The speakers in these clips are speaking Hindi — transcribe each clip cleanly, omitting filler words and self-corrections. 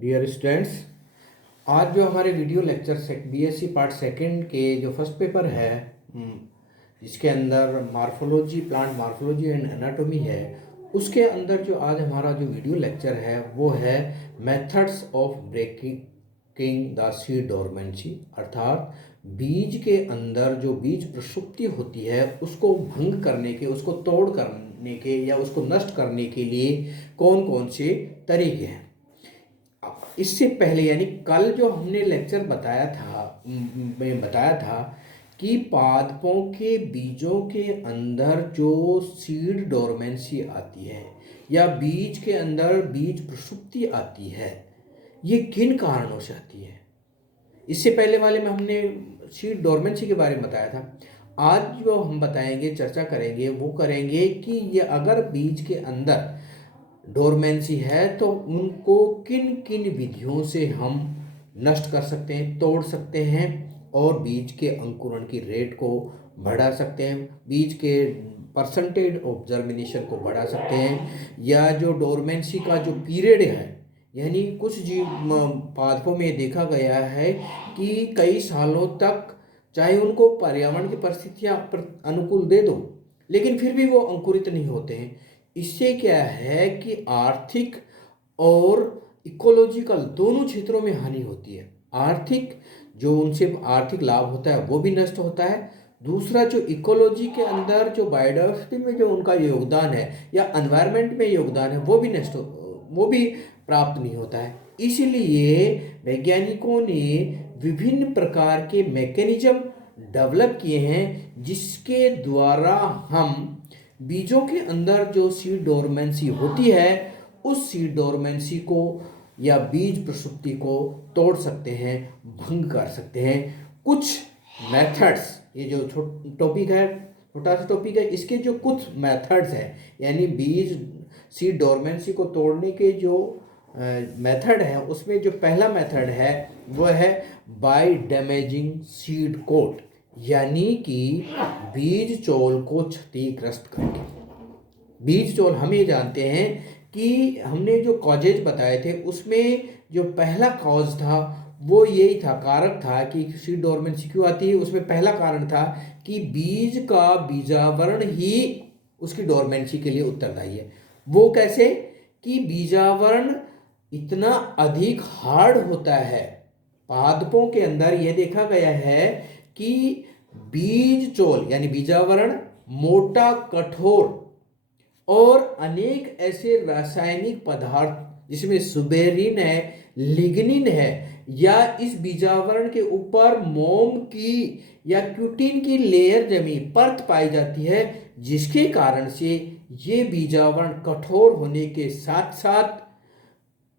डियर स्टूडेंट्स, आज जो हमारे video lecture BSc part second के जो फर्स्ट पेपर है, जिसके अंदर morphology, plant morphology and anatomy है, उसके अंदर जो आज हमारा जो वीडियो लेक्चर है वो है methods of breaking the seed dormancy, अर्थात बीज के अंदर जो बीज प्रसुप्ति होती है उसको भंग करने के, उसको तोड़ करने के या उसको नष्ट करने के लिए कौन कौन से तरीके हैं। इससे पहले यानी कल जो हमने लेक्चर बताया था कि पादपों के बीजों के अंदर जो सीड डोरमेंसी आती है या बीज के अंदर बीज प्रसुप्ति आती है, ये किन कारणों से आती है। इससे पहले वाले में हमने सीड डोरमेंसी के बारे में बताया था। आज जो हम बताएंगे, चर्चा करेंगे, वो करेंगे कि ये अगर बीज के अंदर डोरमेंसी है तो उनको किन किन विधियों से हम नष्ट कर सकते हैं, तोड़ सकते हैं और बीज के अंकुरण की रेट को बढ़ा सकते हैं, बीज के परसेंटेज ऑफ जर्मिनेशन को बढ़ा सकते हैं, या जो डोरमेंसी का जो पीरियड है, यानी कुछ जीव पादपों में देखा गया है कि कई सालों तक चाहे उनको पर्यावरण की परिस्थितियां अनुकूल दे दो लेकिन फिर भी वो अंकुरित नहीं होते हैं। इससे क्या है कि आर्थिक और इकोलॉजिकल दोनों क्षेत्रों में हानि होती है। आर्थिक, जो उनसे आर्थिक लाभ होता है वो भी नष्ट होता है। दूसरा, जो इकोलॉजी के अंदर जो बायोडाइवर्सिटी में जो उनका योगदान है या एनवायरनमेंट में योगदान है वो भी प्राप्त नहीं होता है। इसलिए वैज्ञानिकों ने विभिन्न प्रकार के मैकेनिज्म डेवलप किए हैं जिसके द्वारा हम बीजों के अंदर जो सीड डोरमेंसी होती है उस सीड डोरमेंसी को या बीज प्रसुप्ति को तोड़ सकते हैं, भंग कर सकते हैं। कुछ मेथड्स, ये जो टॉपिक है, छोटा सा टॉपिक है, इसके जो कुछ मेथड्स हैं, यानी बीज सीड डोरमेंसी को तोड़ने के जो मेथड है, उसमें जो पहला मेथड है वो है बाय डैमेजिंग सीड कोट, यानी कि बीज चोल को क्षतिग्रस्त करके। बीज चोल हम ये जानते हैं कि हमने जो कॉजेज बताए थे उसमें जो पहला कॉज था वो यही था, कारक था कि सीड डोरमेंसी क्यों आती है। उसमें पहला कारण था कि बीज का बीजावरण ही उसकी डोरमेंसी के लिए उत्तरदायी है। वो कैसे कि बीजावरण इतना अधिक हार्ड होता है, पादपों के अंदर यह देखा गया है कि बीज चोल यानी बीजावरण मोटा, कठोर और अनेक ऐसे रासायनिक पदार्थ जिसमें सुबेरिन है, लिग्निन है, या इस बीजावरण के ऊपर मोम की या क्यूटिन की लेयर जमी परत पाई जाती है, जिसके कारण से ये बीजावरण कठोर होने के साथ साथ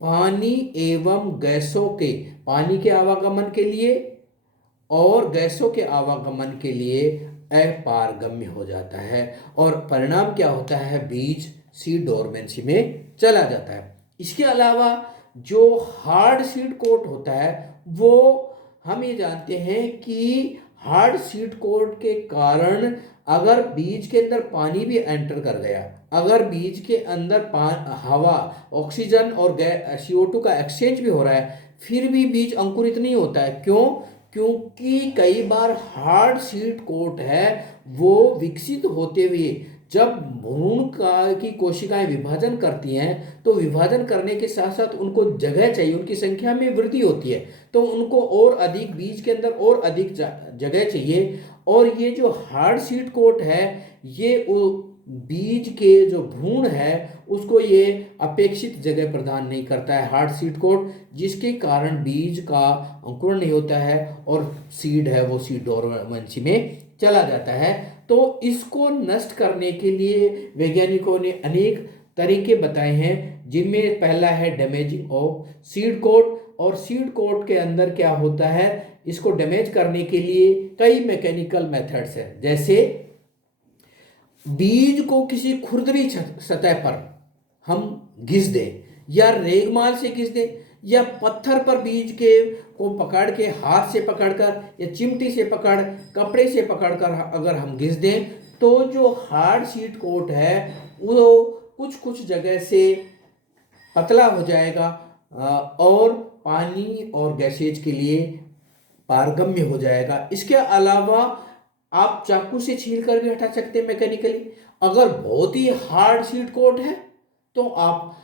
पानी एवं गैसों के, पानी के आवागमन के लिए और गैसों के आवागमन के लिए अपारगम्य हो जाता है और परिणाम क्या होता है, बीज सीड डोरमेंसी में चला जाता है। इसके अलावा जो हार्ड सीड कोट होता है वो हम ये जानते हैं कि हार्ड सीड कोट के कारण अगर बीज के अंदर पानी भी एंटर कर गया, अगर बीज के अंदर हवा, ऑक्सीजन और CO2 का एक्सचेंज भी हो रहा है, फिर भी बीज अंकुरित नहीं होता है। क्यों? क्योंकि कई बार हार्ड सीड कोट है वो विकसित होते हुए जब भ्रूण की कोशिकाएं विभाजन करती हैं तो विभाजन करने के साथ साथ उनको जगह चाहिए, उनकी संख्या में वृद्धि होती है, तो उनको और अधिक बीज के अंदर और अधिक जगह चाहिए। और ये जो हार्ड सीड कोट है ये बीज के जो भ्रूण है उसको ये अपेक्षित जगह प्रदान नहीं करता है, हार्ड सीड कोट, जिसके कारण बीज का अंकुरण नहीं होता है और सीड है वो सीड डोरमेंसी में चला जाता है। तो इसको नष्ट करने के लिए वैज्ञानिकों ने अनेक तरीके बताए हैं, जिनमें पहला है डैमेजिंग ऑफ सीड कोट। और सीड कोट के अंदर क्या होता है, इसको डैमेज करने के लिए कई मैकेनिकल मेथड्स हैं, जैसे बीज को किसी खुरदरी सतह पर हम घिस दें या रेगमाल से घिस दें या पत्थर पर बीज के को पकड़ के हाथ से पकड़कर या चिमटी से पकड़, कपड़े से पकड़कर अगर हम घिस दें तो जो हार्ड सीड कोट है वो कुछ कुछ जगह से पतला हो जाएगा और पानी और गैसेज के लिए पारगम्य हो जाएगा। इसके अलावा आप चाकू से छील कर भी हटा सकते हैं मैकेनिकली। अगर बहुत ही हार्ड सीड कोट है तो आप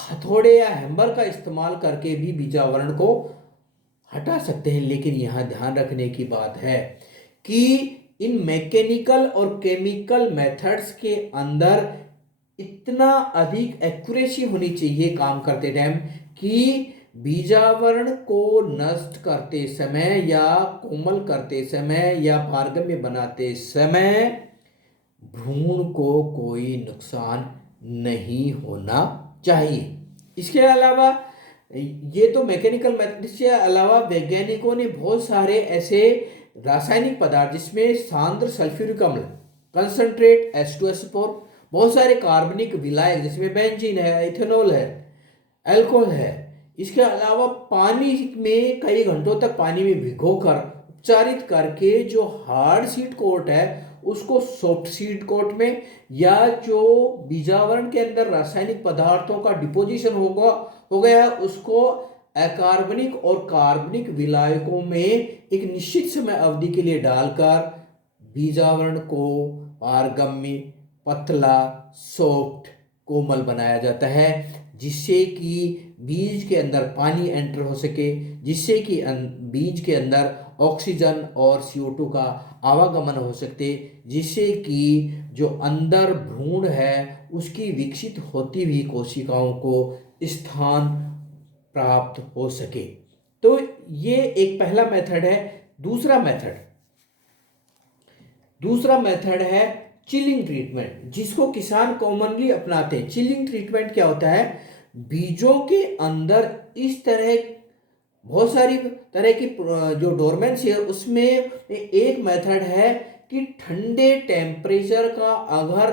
हथौड़े या हैमर का इस्तेमाल करके भी बीजावरण को हटा सकते हैं। लेकिन यहाँ ध्यान रखने की बात है कि इन मैकेनिकल और केमिकल मेथड्स के अंदर इतना अधिक एक्यूरेसी होनी चाहिए काम करते टाइम कि बीजावरण को नष्ट करते समय या कोमल करते समय या पारगम्य बनाते समय भ्रूण को कोई नुकसान नहीं होना चाहिए। इसके अलावा ये तो मैकेनिकल मेथड के अलावा वैज्ञानिकों ने बहुत सारे ऐसे रासायनिक पदार्थ जिसमें सांद्र सल्फ्यूरिक अम्ल कंसंट्रेट H2SO4, बहुत सारे कार्बनिक विलायक जिसमें बेंजीन है, इथेनॉल है, अल्कोहल है। इसके अलावा पानी में कई घंटों तक पानी में भिगोकर उपचारित करके जो हार्ड सीड कोट है उसको सॉफ्ट सीड कोट में, या जो बीजावरण के अंदर रासायनिक पदार्थों का डिपोजिशन हो गया है उसको अकार्बनिक और कार्बनिक विलायकों में एक निश्चित समय अवधि के लिए डालकर बीजावरण को पारगम्य, पतला, सॉफ्ट, कोमल बनाया जाता है, जिससे कि बीज के अंदर पानी एंटर हो सके, जिससे कि बीज के अंदर ऑक्सीजन और CO2 का आवागमन हो सकते, जिससे कि जो अंदर भ्रूण है उसकी विकसित होती हुई कोशिकाओं को स्थान प्राप्त हो सके। तो ये एक पहला मेथड है। दूसरा मेथड है चिलिंग ट्रीटमेंट, जिसको किसान कॉमनली अपनाते हैं। चिलिंग ट्रीटमेंट क्या होता है? बीजों के अंदर इस तरह बहुत सारी तरह की जो डोरमेंसी है उसमें एक मेथड है कि ठंडे टेम्परेचर का अगर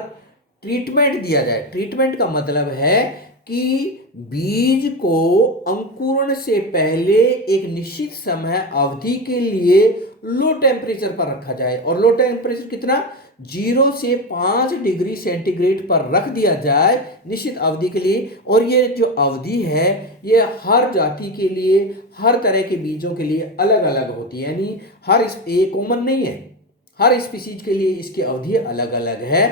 ट्रीटमेंट दिया जाए। ट्रीटमेंट का मतलब है कि बीज को अंकुरण से पहले एक निश्चित समय अवधि के लिए लो टेम्परेचर पर रखा जाए। और लो टेम्परेचर कितना? 0 से 5 डिग्री सेंटीग्रेड पर रख दिया जाए निश्चित अवधि के लिए। और ये जो अवधि है ये हर जाति के लिए, हर तरह के बीजों के लिए अलग अलग होती है, यानी हर ये कॉमन नहीं है, हर स्पीसीज के लिए इसकी अवधि अलग अलग है।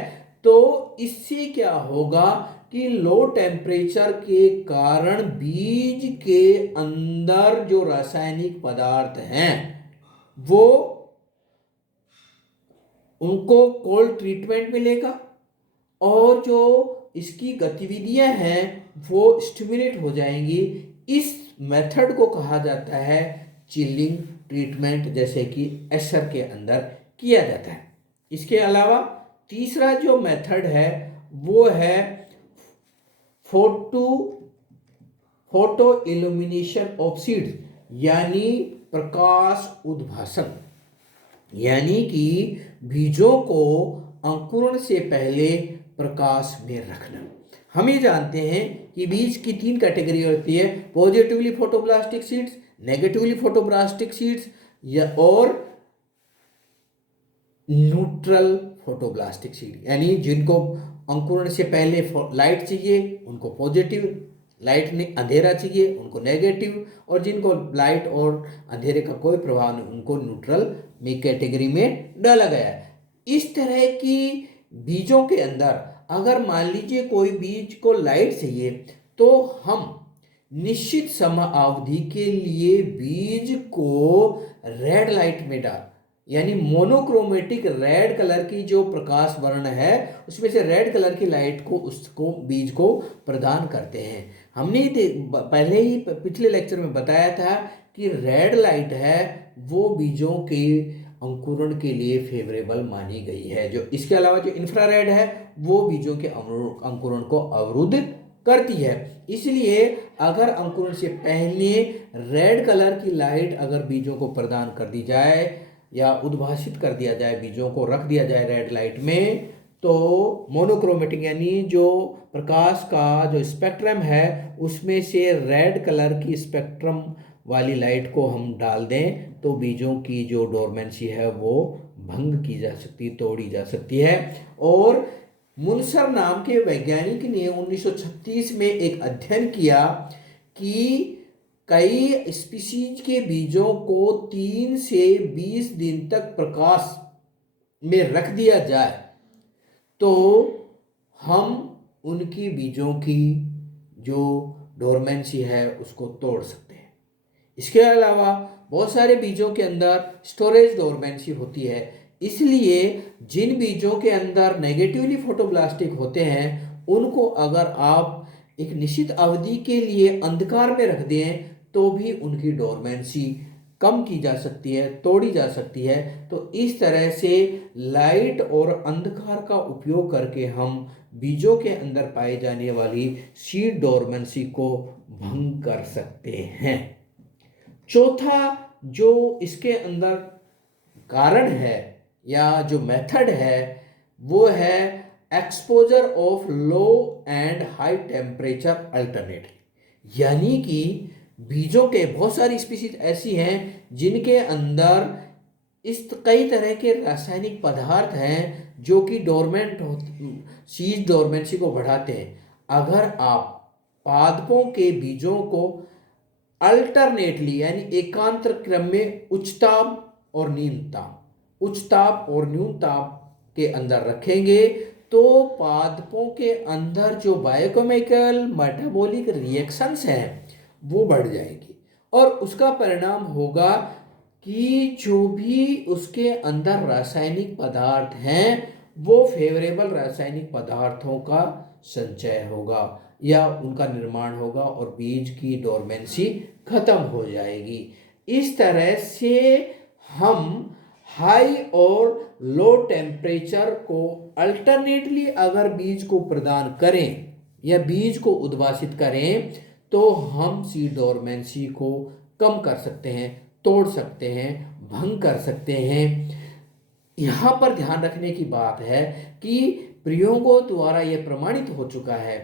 तो इससे क्या होगा कि लो टेम्परेचर के कारण बीज के अंदर जो रासायनिक पदार्थ हैं वो उनको कोल्ड ट्रीटमेंट मिलेगा और जो इसकी गतिविधियां हैं वो स्टिमुलेट हो जाएंगी। इस मेथड को कहा जाता है चिलिंग ट्रीटमेंट, जैसे कि एशर के अंदर किया जाता है। इसके अलावा तीसरा जो मेथड है वो है फोटो इल्यूमिनेशन ऑफ सीड्स, यानी प्रकाश उद्भासन, यानी कि बीजों को अंकुरण से पहले प्रकाश में रखना। हम ये जानते हैं कि बीज की 3 कैटेगरी होती है: पॉजिटिवली फोटोप्लास्टिक सीड्स, नेगेटिवली फोटोप्लास्टिक सीड्स और न्यूट्रल फोटोप्लास्टिक सीड। यानी जिनको अंकुरण से पहले लाइट चाहिए उनको पॉजिटिव, लाइट ने अंधेरा चाहिए उनको नेगेटिव, और जिनको लाइट और अंधेरे का कोई प्रभाव नहीं उनको न्यूट्रल में कैटेगरी में डाला गया है। इस तरह की बीजों के अंदर अगर मान लीजिए कोई बीज को लाइट चाहिए तो हम निश्चित समय अवधि के लिए बीज को रेड लाइट में डाल, यानी मोनोक्रोमेटिक रेड कलर की जो प्रकाश वर्ण है उसमें से रेड कलर की लाइट को उसको बीज को प्रदान करते हैं। हमने पहले ही पिछले लेक्चर में बताया था कि रेड लाइट है वो बीजों के अंकुरण के लिए फेवरेबल मानी गई है। जो इसके अलावा जो इंफ्रारेड है वो बीजों के अंकुरण को अवरुद्ध करती है। इसलिए अगर अंकुरण से पहले रेड कलर की लाइट अगर बीजों को प्रदान कर दी जाए या उद्भासित कर दिया जाए, बीजों को रख दिया जाए रेड लाइट में, तो मोनोक्रोमेटिक यानी जो प्रकाश का जो स्पेक्ट्रम है उसमें से रेड कलर की स्पेक्ट्रम वाली लाइट को हम डाल दें तो बीजों की जो डोरमेंसी है वो भंग की जा सकती, तोड़ी जा सकती है। और मुनसर नाम के वैज्ञानिक ने 1936 में एक अध्ययन किया कि कई स्पीसीज के बीजों को 3 से 20 दिन तक प्रकाश में रख दिया जाए तो हम उनकी बीजों की जो डोरमेंसी है उसको तोड़ सकते हैं। इसके अलावा बहुत सारे बीजों के अंदर स्टोरेज डोरमेंसी होती है, इसलिए जिन बीजों के अंदर नेगेटिवली फोटोब्लास्टिक होते हैं उनको अगर आप एक निश्चित अवधि के लिए अंधकार में रख दें तो भी उनकी डोरमेंसी कम की जा सकती है, तोड़ी जा सकती है। तो इस तरह से लाइट और अंधकार का उपयोग करके हम बीजों के अंदर पाई जाने वाली सीड डोरमेंसी को भंग कर सकते हैं। चौथा जो इसके अंदर कारण है या जो मेथड है वो है exposure of low and high temperature alternately, यानी कि बीजों के बहुत सारी स्पीशीज ऐसी हैं जिनके अंदर इस कई तरह के रासायनिक पदार्थ हैं जो कि सीड डोरमेंसी को बढ़ाते हैं। अगर आप पादपों के बीजों को अल्टरनेटली यानी एकांतर क्रम में उच्च ताप और न्यून ताप के अंदर रखेंगे तो पादपों के अंदर जो बायोकेमिकल मेटाबॉलिक रिएक्शंस हैं वो बढ़ जाएगी और उसका परिणाम होगा कि जो भी उसके अंदर रासायनिक पदार्थ हैं वो फेवरेबल रासायनिक पदार्थों का संचय होगा या उनका निर्माण होगा और बीज की डोरमेंसी खत्म हो जाएगी। इस तरह से हम हाई और लो टेम्परेचर को अल्टरनेटली अगर बीज को प्रदान करें या बीज को उद्भासित करें तो हम सीड डोरमेंसी को कम कर सकते हैं, तोड़ सकते हैं, भंग कर सकते हैं। यहाँ पर ध्यान रखने की बात है कि प्रयोगों द्वारा यह प्रमाणित हो चुका है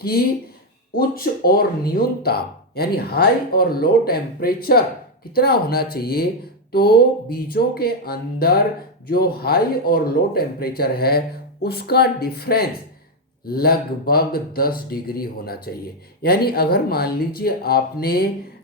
कि उच्च और न्यून ताप यानी हाई और लो टेम्परेचर कितना होना चाहिए, तो बीजों के अंदर जो हाई और लो टेम्परेचर है उसका डिफरेंस लगभग 10 डिग्री होना चाहिए। यानी अगर मान लीजिए आपने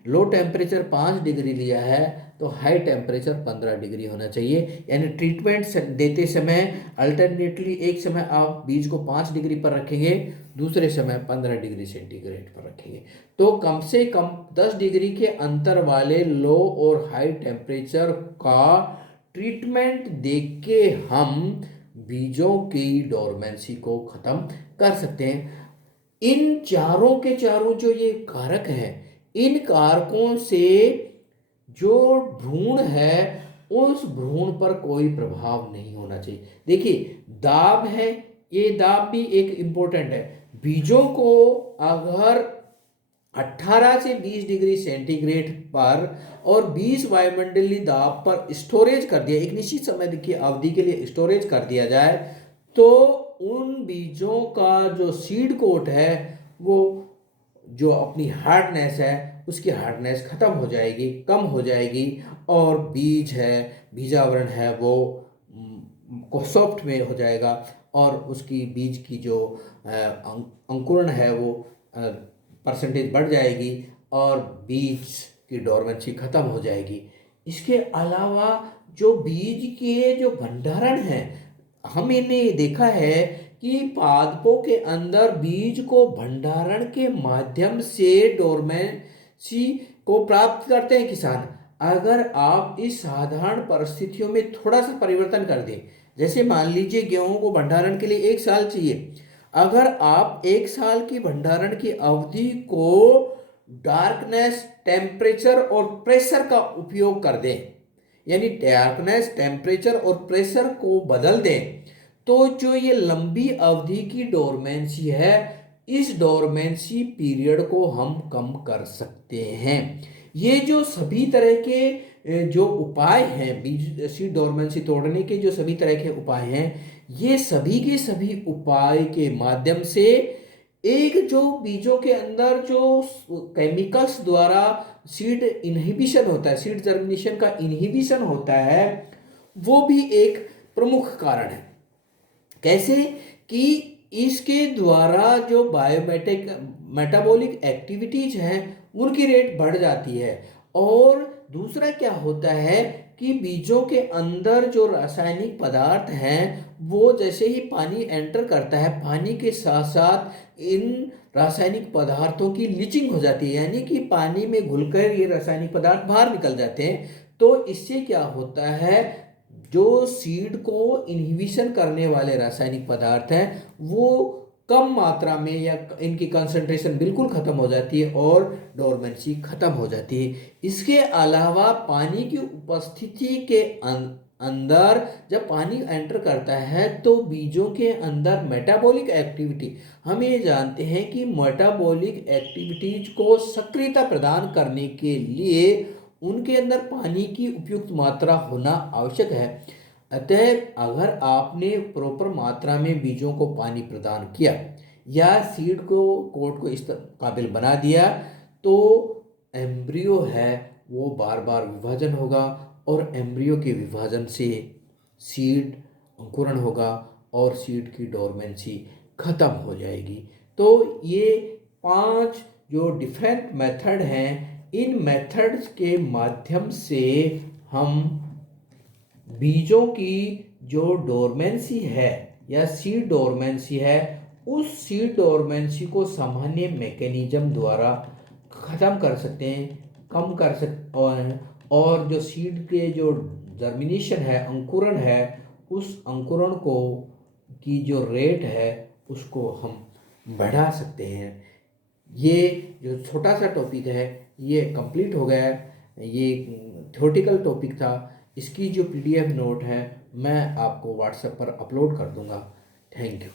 लो टेम्परेचर 5 डिग्री लिया है तो हाई टेम्परेचर 15 डिग्री होना चाहिए। यानी ट्रीटमेंट देते समय अल्टरनेटली एक समय आप बीज को 5 डिग्री पर रखेंगे, दूसरे समय 15 डिग्री सेंटीग्रेड पर रखेंगे। तो कम से कम 10 डिग्री के अंतर वाले लो और हाई टेम्परेचर का ट्रीटमेंट देके हम बीजों की डोरमेंसी को खत्म कर सकते हैं। इन चारों के चारों जो ये कारक हैं, इन कारकों से जो भ्रूण है उस भ्रूण पर कोई प्रभाव नहीं होना चाहिए। देखिए दाब है, ये दाब भी एक इम्पोर्टेंट है। बीजों को अगर 18 से 20 डिग्री सेंटीग्रेड पर और 20 वायुमंडलीय दाब पर स्टोरेज कर दिया, एक निश्चित समय की अवधि के लिए स्टोरेज कर दिया जाए तो उन बीजों का जो सीड कोट है वो जो अपनी हार्डनेस है उसकी हार्डनेस खत्म हो जाएगी, कम हो जाएगी और बीज है, बीजावरण है वो को सॉफ्ट में हो जाएगा और उसकी बीज की जो अंकुरण है वो परसेंटेज बढ़ जाएगी और बीज की डोरमेंसी खत्म हो जाएगी। इसके अलावा जो बीज के जो भंडारण है, हमने देखा है कि पादपों के अंदर बीज को भंडारण के माध्यम से डोरमेंसी को प्राप्त करते हैं किसान। अगर आप इस साधारण परिस्थितियों में थोड़ा सा परिवर्तन कर दें, जैसे मान लीजिए गेहूं को भंडारण के लिए 1 साल चाहिए, अगर आप 1 साल की भंडारण की अवधि को डार्कनेस, टेम्परेचर और प्रेशर का उपयोग कर दें, यानी डार्कनेस, टेम्परेचर और प्रेशर को बदल दें, तो जो ये लंबी अवधि की डोरमेंसी है इस डोरमेंसी पीरियड को हम कम कर सकते हैं। ये जो सभी तरह के जो उपाय हैं बीज सीड डोरमेंसी तोड़ने के, जो सभी तरह के उपाय हैं, ये सभी के सभी उपाय के माध्यम से एक जो बीजों के अंदर जो केमिकल्स द्वारा सीड इनहिबिशन होता है, सीड जर्मिनेशन का इनहिबिशन होता है, वो भी एक प्रमुख कारण है। कैसे कि इसके द्वारा जो मेटाबॉलिक एक्टिविटीज हैं उनकी रेट बढ़ जाती है। और दूसरा क्या होता है कि बीजों के अंदर जो रासायनिक पदार्थ हैं वो जैसे ही पानी एंटर करता है, पानी के साथ साथ इन रासायनिक पदार्थों की लीचिंग हो जाती है, यानी कि पानी में घुलकर ये रासायनिक पदार्थ बाहर निकल जाते हैं। तो इससे क्या होता है, जो सीड को इनहिबिशन करने वाले रासायनिक पदार्थ हैं वो कम मात्रा में या इनकी कंसंट्रेशन बिल्कुल ख़त्म हो जाती है और डोरमेंसी ख़त्म हो जाती है। इसके अलावा पानी की उपस्थिति के अंदर जब पानी एंटर करता है तो बीजों के अंदर मेटाबॉलिक एक्टिविटी, हम ये जानते हैं कि मेटाबॉलिक एक्टिविटीज को सक्रियता प्रदान करने के लिए उनके अंदर पानी की उपयुक्त मात्रा होना आवश्यक है। अतः अगर आपने प्रॉपर मात्रा में बीजों को पानी प्रदान किया या सीड को कोट को इस काबिल बना दिया तो एम्ब्रियो है वो बार बार विभाजन होगा और एम्ब्रियो के विभाजन से सीड अंकुरण होगा और सीड की डोरमेंसी खत्म हो जाएगी। तो ये 5 जो डिफरेंट मेथड हैं, इन मेथड्स के माध्यम से हम बीजों की जो डोरमेंसी है या सीड डोरमेंसी है उस सीड डोरमेंसी को सामान्य मैकेनिज्म द्वारा ख़त्म कर सकते हैं, कम कर सकते, और जो सीड के जो जर्मिनेशन है, अंकुरण है, उस अंकुरण को की जो रेट है उसको हम बढ़ा सकते हैं। ये जो छोटा सा टॉपिक है ये कंप्लीट हो गया है। ये थ्योरेटिकल टॉपिक था। इसकी जो पीडीएफ नोट है मैं आपको व्हाट्सएप पर अपलोड कर दूंगा। Thank you.